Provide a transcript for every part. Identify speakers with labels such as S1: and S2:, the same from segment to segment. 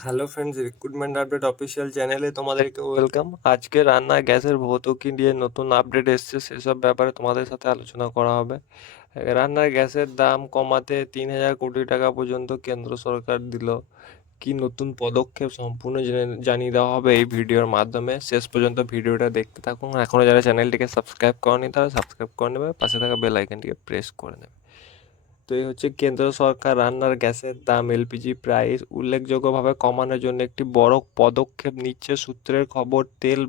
S1: Hello friends recruitment update official চ্যানেলে তোমাদেরকে welcome আজকে রান্না গ্যাসের ভৌতুকি নিয়ে নতুন আপডেট এসছে, সেসব ব্যাপারে তোমাদের সাথে আলোচনা করা হবে। রান্নার গ্যাসের দাম কমাতে তিন হাজার কোটি টাকা পর্যন্ত কেন্দ্র সরকার দিল। কি নতুন পদক্ষেপ সম্পূর্ণ জেনে- জানিয়ে দেওয়া হবে এই ভিডিওর মাধ্যমে। শেষ পর্যন্ত ভিডিওটা দেখতে থাকুন। এখনও যারা চ্যানেলটিকে সাবস্ক্রাইব করেনি, তারা সাবস্ক্রাইব করে নেবে। পাশে থাকা বেল আইকনটিকে প্রেস করে নেবে। তো এই হচ্ছে কেন্দ্র সরকার রান্নার গ্যাসের দাম, এলপিজি প্রাইস উল্লেখযোগ্যভাবে কমানোর জন্য একটি বড় পদক্ষেপ নিচ্ছে সূত্রের খবর। তেল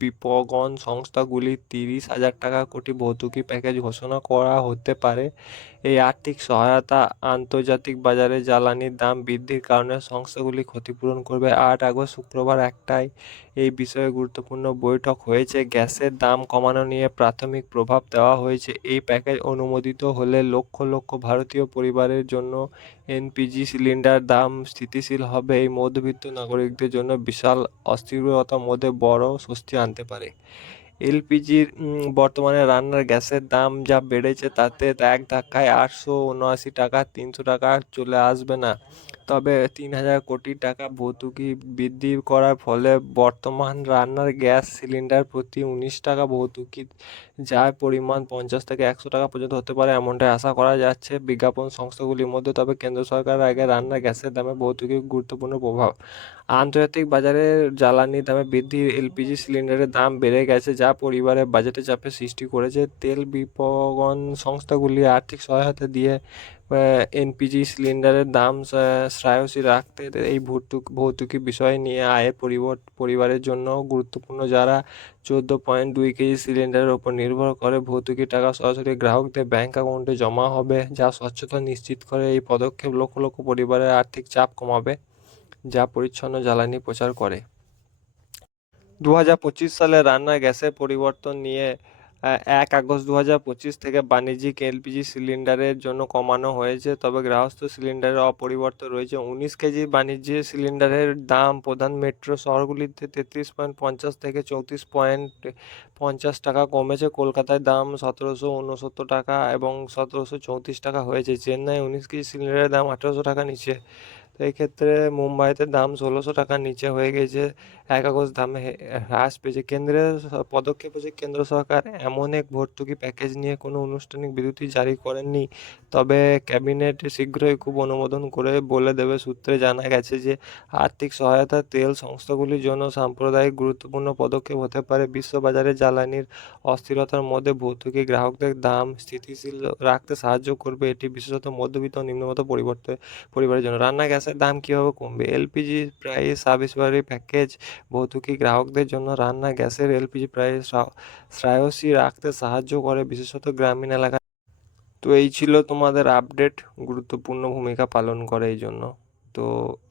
S1: বিপণন সংস্থাগুলি তিরিশ হাজার টাকা কোটি ভর্তুকি প্যাকেজ ঘোষণা করা হতে পারে। এই আর্থিক সহায়তা আন্তর্জাতিক বাজারে জ্বালানির দাম বৃদ্ধির কারণে সংস্থাগুলি ক্ষতিপূরণ করবে। আট আগস্ট শুক্রবার একটায় এই বিষয়ে গুরুত্বপূর্ণ বৈঠক হয়েছে। গ্যাসের দাম কমানো নিয়ে প্রাথমিক প্রভাব দেওয়া হয়েছে। এই প্যাকেজ অনুমোদিত হলে লক্ষ লক্ষ ভারতীয় পরিবারের জন্য এনপিজি সিলিন্ডার দাম স্থিতিশীল হবে। এই মধ্যবিত্ত নাগরিকদের জন্য বিশাল অস্থিরতার মধ্যে বড় স্বস্তি আনতে পারে। এলপিজির বর্তমানে রান্নার গ্যাসের দাম যা বেড়েছে তাতে এক ধাক্কায় আটশো উনআশি টাকা, তিনশো টাকা চলে আসবে না। তবে তিন হাজার কোটি টাকা ভর্তুকি বৃদ্ধি করার ফলে বর্তমান রান্নার গ্যাস সিলিন্ডার প্রতি উনিশ টাকা ভর্তুকি যার পরিমাণ পঞ্চাশ থেকে একশো টাকা পর্যন্ত হতে পারে এমনটাই আশা করা যাচ্ছে বিজ্ঞাপন সংস্থাগুলির মধ্যে। তবে কেন্দ্র সরকারের আগে রান্নার গ্যাসের দামে ভর্তুকির গুরুত্বপূর্ণ প্রভাব। আন্তর্জাতিক বাজারে জ্বালানি দামে বৃদ্ধি, এলপিজি সিলিন্ডারের দাম বেড়ে গেছে, যা পরিবারের বাজেটে চাপের সৃষ্টি করেছে। তেল বিপণন সংস্থাগুলি আর্থিক সহায়তা দিয়ে এলপিজি সিলিন্ডারের দাম শ্রায়সী রাখতে এই ভর্তুক ভর্তুকি বিষয় নিয়ে আয়ের পরিবর্ত পরিবারের জন্য গুরুত্বপূর্ণ। যারা চোদ্দ পয়েন্ট দুই কেজি সিলিন্ডারের ওপর নির্ভর করে ভর্তুকি টাকা সরাসরি গ্রাহকদের ব্যাংক অ্যাকাউন্টে জমা হবে, যা স্বচ্ছতা নিশ্চিত করে এই পদক্ষেপ লক্ষ লক্ষ পরিবারের আর্থিক চাপ কমাবে, যা পরিচ্ছন্ন জ্বালানি প্রচার করে। দু হাজার পঁচিশ সালে রান্না গ্যাসের পরিবর্তন নিয়ে এক আগস্ট দু হাজার পঁচিশ থেকে বাণিজ্যিক এলপিজি সিলিন্ডারের জন্য কমানো হয়েছে, তবে গৃহস্থ সিলিন্ডারের অপরিবর্তন রয়েছে উনিশ কেজি বাণিজ্যিক সিলিন্ডারের দাম। প্রধান মেট্রো শহরগুলিতে তেত্রিশ পয়েন্ট পঞ্চাশ থেকে চৌত্রিশ পয়েন্ট পঞ্চাশ টাকা কমেছে। কলকাতায় দাম সতেরোশো উনসত্তর টাকা এবং সতেরোশো চৌত্রিশ টাকা হয়েছে। চেন্নাই উনিশ কেজি সিলিন্ডারের দাম আঠেরোশো টাকা নিচে। তো এই ক্ষেত্রে মুম্বাইতে দাম ষোলোশো টাকার নিচে হয়ে গেছে। এক আগস্ট দামে হ্রাস পেয়েছে। কেন্দ্রের পদক্ষেপ হচ্ছে কেন্দ্র সরকার এমন এক ভর্তুকি প্যাকেজ নিয়ে কোনো আনুষ্ঠানিক বিরতি জারি করেননি। তবে ক্যাবিনেট শীঘ্রই খুব অনুমোদন করে বলে দেবে সূত্রে জানা গেছে যে, আর্থিক সহায়তা, তেল সংস্থাগুলির জন্য সাম্প্রদায়িক গুরুত্বপূর্ণ পদক্ষেপ হতে পারে। বিশ্ববাজারে জ্বালানির অস্থিরতার মধ্যে ভর্তুকি গ্রাহকদের দাম স্থিতিশীল রাখতে সাহায্য করবে। এটি বিশেষত মধ্যবিত্ত নিম্নমত পরিবর্তে, পরিবারের জন্য। রান্না গ্যাসের দাম কীভাবে কমবে? এলপিজি প্রাইস সার্ভিসবাড়ি প্যাকেজ ভৌতুকি গ্রাহকদের জন্য রান্না গ্যাসের এলপিজি প্রাইস শ্রায়সী রাখতে সাহায্য করে, বিশেষত গ্রামীণ এলাকায় তো এই ছিল তোমাদের আপডেট গুরুত্বপূর্ণ ভূমিকা পালন করে এই জন্য। তো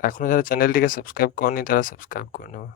S1: এখনও যারা চ্যানেলটিকে সাবস্ক্রাইব করেনি, তারা সাবস্ক্রাইব করে নেবে।